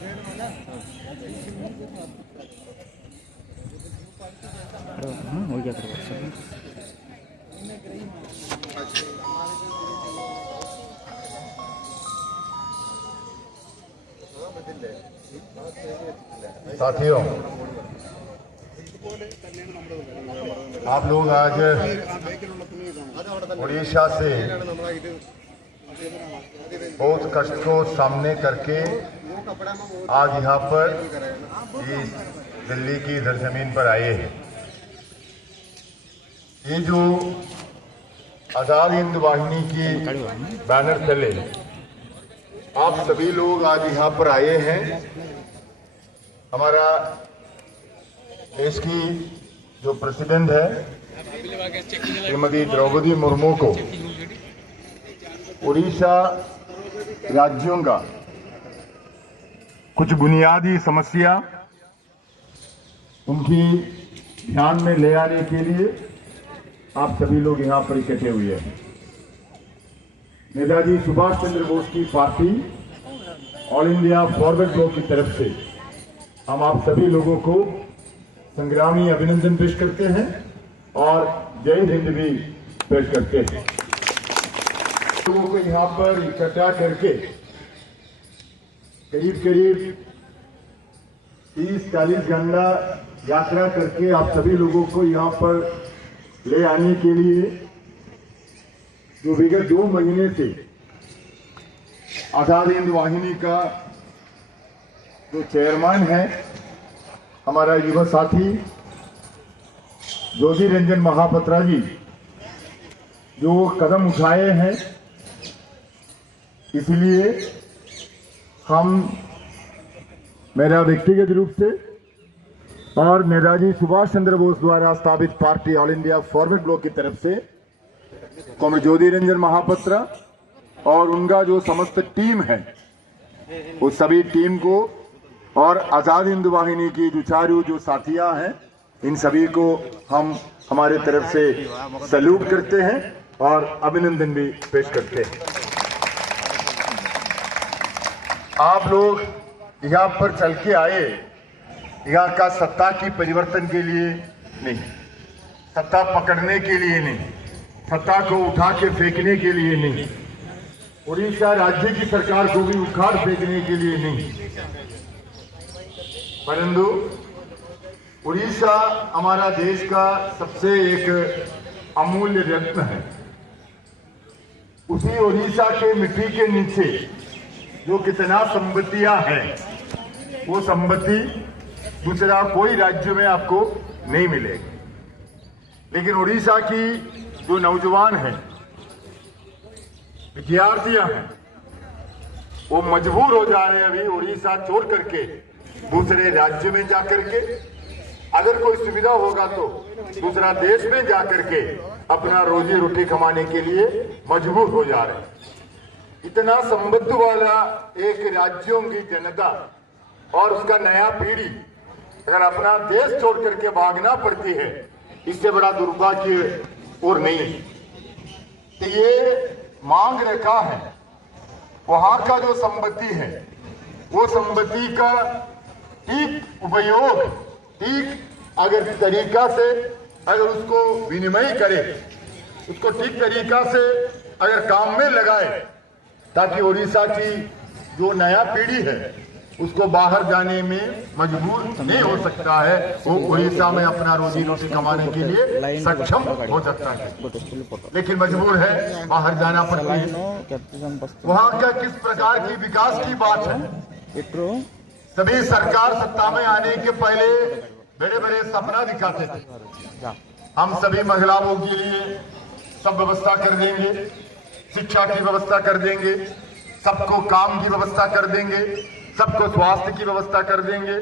हो गया करो। साथियों, आप लोग आज उड़ीसा से बहुत कष्ट को सामने करके आज यहाँ पर इस दिल्ली की इधर जमीन पर आए हैं। ये जो आजाद हिंद वाहिनी की बैनर तले आप सभी लोग आज यहाँ पर आए हैं। हमारा देश की जो प्रेसिडेंट है श्रीमती द्रौपदी मुर्मू को उड़ीसा राज्यों का कुछ बुनियादी समस्या उनकी ध्यान में ले आने के लिए आप सभी लोग यहाँ पर इकट्ठे हुए हैं। नेताजी सुभाष चंद्र बोस की party all India forward block की तरफ से हम आप सभी लोगों को संग्रामी अभिनंदन पेश करते हैं और जय हिंद भी पेश करते हैं। लोगों को यहाँ पर इकट्ठा करके करीब 30-40 घंटा यात्रा करके आप सभी लोगों को यहाँ पर ले आने के लिए जो विगत 2 महीने से आजाद हिंद वाहिनी का जो चेयरमैन है हमारा युवा साथी ज्योति रंजन महापात्रा जी जो कदम उठाए हैं, इसलिए हम मेरा व्यक्तिगत रूप से और नेताजी सुभाष चंद्र बोस द्वारा स्थापित party all India forward block की तरफ से कॉमरेड ज्योति रंजन महापात्रा और उनका जो समस्त टीम है उस सभी टीम को और आजाद हिंद वाहिनी की जुझारू जो साथियां हैं इन सभी को हम हमारे तरफ से सैल्यूट करते हैं और अभिनंदन भी पेश करते हैं। आप लोग यहाँ पर चल के आए यहाँ का सत्ता की परिवर्तन के लिए नहीं, सत्ता पकड़ने के लिए नहीं, सत्ता को उठा के फेंकने के लिए नहीं, उड़ीसा राज्य की सरकार को भी उखाड़ फेंकने के लिए नहीं, परंतु उड़ीसा हमारा देश का सबसे एक अमूल्य रत्न है। उसी उड़ीसा के मिट्टी के नीचे जो कितना संपत्तियां हैं वो संपत्ति दूसरा कोई राज्य में आपको नहीं मिलेगी। लेकिन उड़ीसा की जो नौजवान हैं, विद्यार्थियां हैं, वो मजबूर हो जा रहे हैं अभी उड़ीसा छोड़ करके दूसरे राज्य में जाकर के, अगर कोई सुविधा होगा तो दूसरा देश में जाकर के अपना रोजी रोटी कमाने के लिए मजबूर हो जा रहे हैं। इतना समृद्ध वाला एक राज्यों की जनता और उसका नया पीढ़ी अगर अपना देश छोड़ करके भागना पड़ती है, इससे बड़ा दुर्भाग्य और नहीं। तो ये मांग रखा है वहां का जो संपत्ति है वो संपत्ति का ठीक उपयोग, ठीक अगर तरीका से अगर उसको विनिमय करे, उसको ठीक तरीका से अगर काम में लगाए, ताकि उड़ीसा की जो नया पीढ़ी है उसको बाहर जाने में मजबूर नहीं हो सकता है, वो उड़ीसा में अपना रोजी रोटी कमाने के लिए सक्षम हो सकता है। लेकिन मजबूर है, बाहर जाना पड़ता है। वहाँ का किस प्रकार की विकास की बात है। सभी सरकार सत्ता में आने के पहले बड़े बड़े सपना दिखाते थे, हम सभी महिलाओं के लिए सब व्यवस्था कर देंगे, शिक्षा की व्यवस्था कर देंगे, सबको काम की व्यवस्था कर देंगे, सबको स्वास्थ्य की व्यवस्था कर देंगे,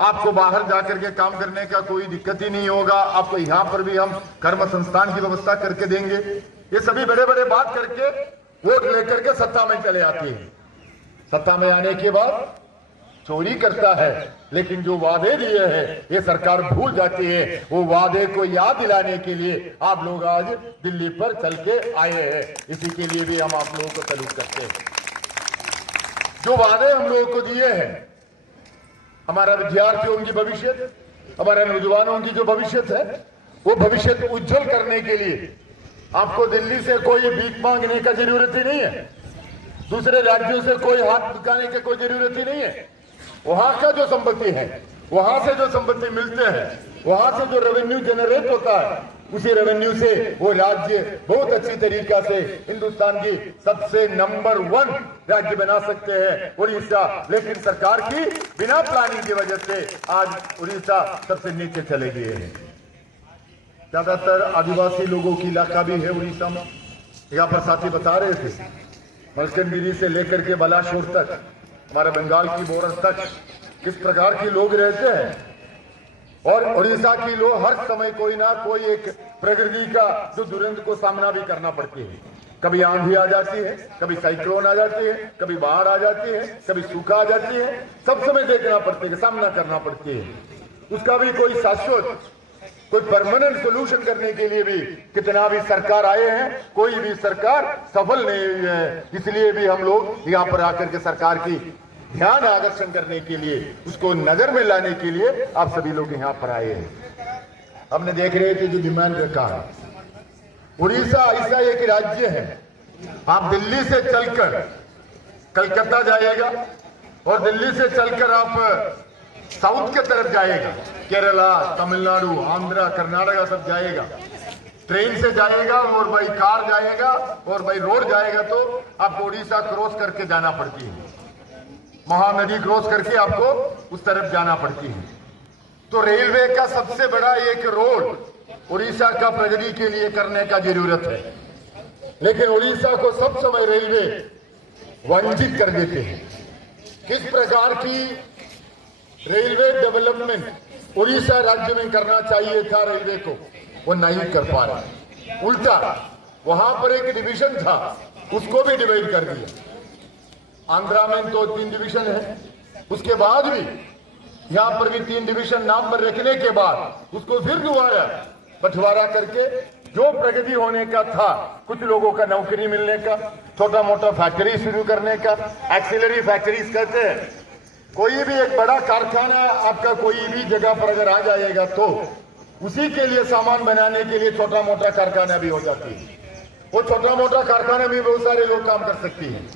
आपको बाहर जाकर के काम करने का कोई दिक्कत ही नहीं होगा, आपको यहाँ पर भी हम कर्म संस्थान की व्यवस्था करके देंगे। ये सभी बड़े बड़े बात करके वोट लेकर के सत्ता में चले आते हैं। सत्ता में आने के बाद चोरी करता है, लेकिन जो वादे दिए हैं ये सरकार भूल जाती है। वो वादे को याद दिलाने के लिए आप लोग आज दिल्ली पर चल के आए हैं, इसी के लिए भी हम आप लोगों को सैल्यूट करते हैं। जो वादे हम लोगों को दिए हैं, हमारा विद्यार्थियों की भविष्य, हमारे नौजवानों की जो भविष्य है, वो भविष्य उज्जवल करने के लिए आपको दिल्ली से कोई भीख मांगने का जरूरत ही नहीं है, दूसरे राज्यों से कोई हाथ दिखाने की कोई जरूरत ही नहीं है। वहां का जो संपत्ति है, वहां से जो संपत्ति मिलते हैं, वहां से जो रेवेन्यू जनरेट होता है, उसी रेवेन्यू से वो राज्य बहुत अच्छी तरीका से हिंदुस्तान की सबसे नंबर 1 राज्य बना सकते हैं उड़ीसा। लेकिन सरकार की बिना प्लानिंग की वजह से आज उड़ीसा सबसे नीचे चले गए हैं। ज्यादातर आदिवासी लोगों की इलाका भी है उड़ीसा में। यहाँ पर साथी बता रहे थे, मलकनगिरी से लेकर के बालासोर तक, हमारे बंगाल की बॉर्डर तक किस प्रकार के लोग रहते हैं। और उड़ीसा की लोग हर समय कोई ना कोई एक प्रकृति का जो दुरंत को सामना भी करना पड़ती है। कभी आंधी आ जाती है, कभी साइक्लोन आ जाती है, कभी बाढ़ आ जाती है, कभी सूखा आ जाती है। सब समय देखना पड़ती है, सामना करना पड़ती है। उसका भी कोई शाश्वत, कोई परमानेंट सोल्यूशन करने के लिए भी कितना भी सरकार आए हैं, कोई भी सरकार सफल नहीं हुई है। इसलिए भी हम लोग यहाँ पर आकर के सरकार की ध्यान आकर्षण करने के लिए, उसको नजर में लाने के लिए आप सभी लोग यहाँ पर आए हैं। हमने देख रहे थे जो डिमांड रखा है, उड़ीसा ऐसा एक राज्य है, आप दिल्ली से चलकर कलकत्ता जाएगा और दिल्ली से चलकर आप साउथ के तरफ जाएगा, केरला, तमिलनाडु, आंध्रा, कर्नाटका सब जाएगा। ट्रेन से जाएगा और बाई कार जाएगा और बाई रोड जाएगा तो आपको उड़ीसा क्रॉस करके जाना पड़ती है, महानदी क्रॉस करके आपको उस तरफ जाना पड़ती है। तो रेलवे का सबसे बड़ा एक रोड उड़ीसा का प्रगति के लिए करने का जरूरत है, लेकिन उड़ीसा को सब समय रेलवे वंचित कर देते हैं। किस प्रकार की रेलवे डेवलपमेंट उड़ीसा राज्य में करना चाहिए था रेलवे को, वो नहीं कर पा रहा। उल्टा वहां पर एक डिवीजन था, उसको भी डिवाइड कर दिया। आंध्रा में तो 3 डिवीजन है, उसके बाद भी यहां पर भी 3 डिवीजन नाम पर रखने के बाद उसको फिर दोबारा बंटवारा करके जो प्रगति होने का था, कुछ लोगों का नौकरी मिलने का, छोटा मोटा फैक्ट्री शुरू करने का, एक्सिलरी फैक्ट्रीज कहते हैं। कोई भी एक बड़ा कारखाना आपका कोई भी जगह पर अगर आ जाएगा तो उसी के लिए सामान बनाने के लिए छोटा मोटा कारखाना भी हो जाती है। वो छोटा मोटा कारखाना में बहुत सारे लोग काम कर सकती हैं।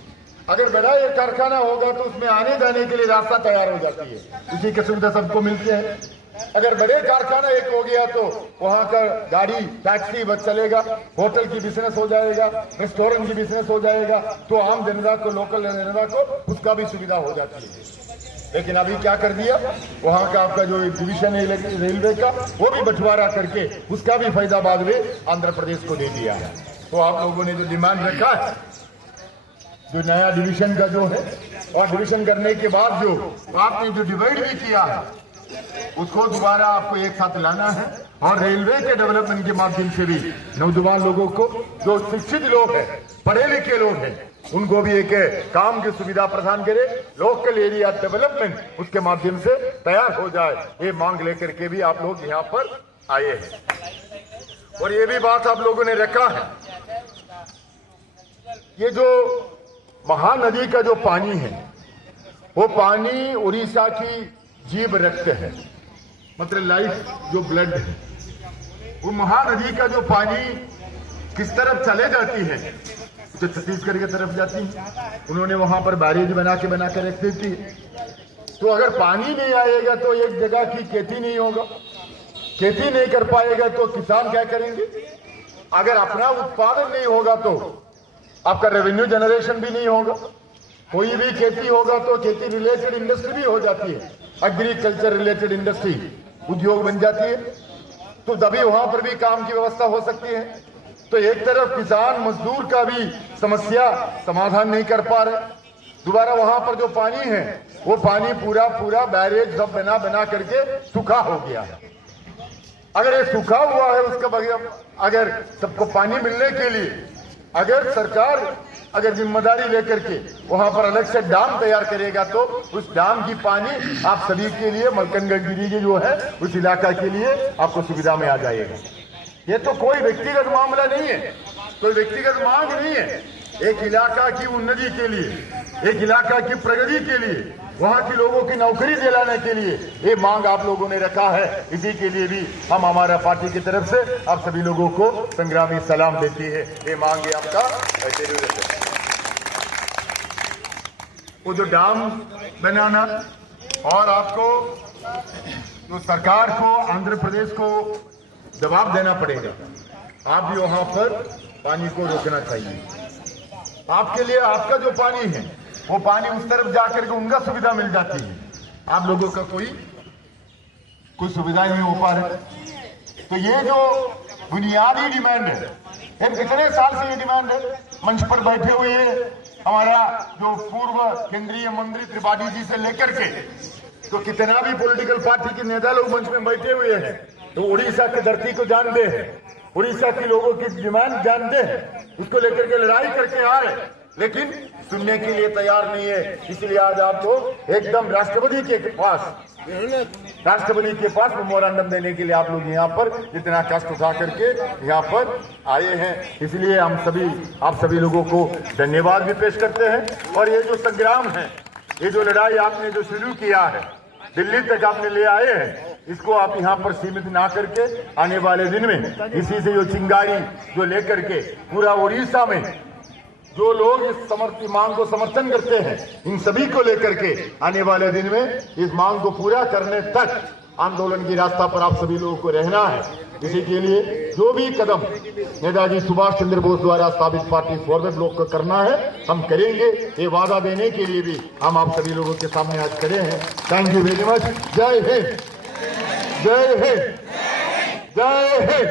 अगर बड़ा एक कारखाना होगा तो उसमें आने जाने के लिए रास्ता तैयार हो जाती है, उसी की सुविधा सबको मिलती है। अगर बड़े कारखाना एक हो गया तो वहां का गाड़ी, टैक्सी बस चलेगा, होटल की बिजनेस हो जाएगा, रेस्टोरेंट की बिजनेस हो जाएगा, तो आम जनता को, लोकल जनता को उसका भी सुविधा हो जाती है। लेकिन अभी क्या कर दिया, वहां का आपका जो डिवीजन है रेलवे का, वो भी बंटवारा करके उसका भी फायदा बाद में आंध्र प्रदेश को दे दिया है। तो आप लोगों ने जो डिमांड रखा है, जो नया डिवीजन का जो है, और डिवीजन करने के बाद जो आपने जो डिवाइड भी किया है, उसको दोबारा आपको एक साथ लाना है और रेलवे के डेवलपमेंट के माध्यम से भी नौजवान लोगों को, जो शिक्षित लोग हैं, पढ़े लिखे लोग हैं, उनको भी एक काम की सुविधा प्रदान करे, लोकल एरिया डेवलपमेंट उसके माध्यम से तैयार हो जाए। ये मांग लेकर के भी आप लोग यहाँ पर आए हैं। और ये भी बात आप लोगों ने रखा है, ये जो महानदी का जो पानी है, वो पानी उड़ीसा की जीव रक्त है, मतलब लाइफ जो ब्लड है। वो महानदी का जो पानी किस तरफ चले जाती है, तो छत्तीसगढ़ की तरफ जाती है। उन्होंने वहां पर बैरेज बना के रख देती है। तो अगर पानी नहीं आएगा तो एक जगह की खेती नहीं होगा, खेती नहीं कर पाएगा तो किसान क्या करेंगे। अगर अपना उत्पादन नहीं होगा तो आपका रेवेन्यू जनरेशन भी नहीं होगा। कोई भी खेती होगा तो खेती रिलेटेड इंडस्ट्री भी हो जाती है, एग्रीकल्चर रिलेटेड इंडस्ट्री उद्योग बन जाती है, तो तभी वहां पर भी काम की व्यवस्था हो सकती है। तो एक तरफ किसान मजदूर का भी समस्या समाधान नहीं कर पा रहे, दोबारा वहां पर जो पानी है वो पानी पूरा बैरेज सब बना करके सूखा हो गया है। अगर ये सूखा हुआ है, उसका बगैर अगर सबको पानी मिलने के लिए अगर सरकार अगर जिम्मेदारी लेकर के वहां पर अलग से डैम तैयार करेगा तो उस डैम की पानी आप सभी के लिए, मलकनगिरी की जो है उस इलाका के लिए आपको सुविधा में आ जाएगा। ये तो कोई व्यक्तिगत मामला नहीं है, कोई व्यक्तिगत मांग नहीं है, एक इलाका की उन्नति के लिए एक इलाका की प्रगति के लिए, वहां के लोगों की नौकरी दिलाने के लिए ये मांग आप लोगों ने रखा है। इसी के लिए भी हम हमारा पार्टी की तरफ से आप सभी लोगों को संग्रामी सलाम देती है। ये मांग है आपका जरूरत है। वो जो डैम बनाना और आपको जो सरकार को, आंध्र प्रदेश को जवाब देना पड़ेगा। आप भी वहां पर पानी को रोकना चाहिए। आपके लिए आपका जो पानी है वो पानी उस तरफ जाकर के उनका सुविधा मिल जाती है, आप लोगों का कोई सुविधा नहीं हो पा रही। तो ये जो बुनियादी डिमांड है, ये कितने साल से ये डिमांड है, मंच पर बैठे हुए हमारा जो पूर्व केंद्रीय मंत्री त्रिपाठी जी से लेकर के तो कितना भी पॉलिटिकल पार्टी के नेता लोग मंच में बैठे हुए हैं, तो उड़ीसा की धरती को जानते हैं, उड़ीसा के लोगों की डिमांड जानते हैं, उसको लेकर के लड़ाई करके आ रहे, लेकिन सुनने के लिए तैयार नहीं है। इसलिए आज आपको एकदम राष्ट्रपति के पास मेमोरेंडम देने के लिए आप लोग यहाँ पर इतना कष्ट उठा करके यहाँ पर आए हैं। इसलिए हम सभी आप सभी लोगों को धन्यवाद भी पेश करते हैं। और ये जो संग्राम है, ये जो लड़ाई आपने जो शुरू किया है, दिल्ली तक आपने ले आए हैं, इसको आप यहाँ पर सीमित ना करके आने वाले दिन में इसी से जो चिंगारी जो लेकर के पूरा उड़ीसा में जो लोग इस मांग को समर्थन करते हैं, इन सभी को लेकर के आने वाले दिन में इस मांग को पूरा करने तक आंदोलन की रास्ता पर आप सभी लोगों को रहना है। इसी के लिए जो भी कदम नेताजी सुभाष चंद्र बोस द्वारा स्थापित पार्टी फॉरवर्ड ब्लॉक को करना है, हम करेंगे। ये वादा देने के लिए भी हम आप सभी लोगों के सामने आज खड़े हैं। Thank you very much. जय हिंद, जय हिंद, जय हिंद।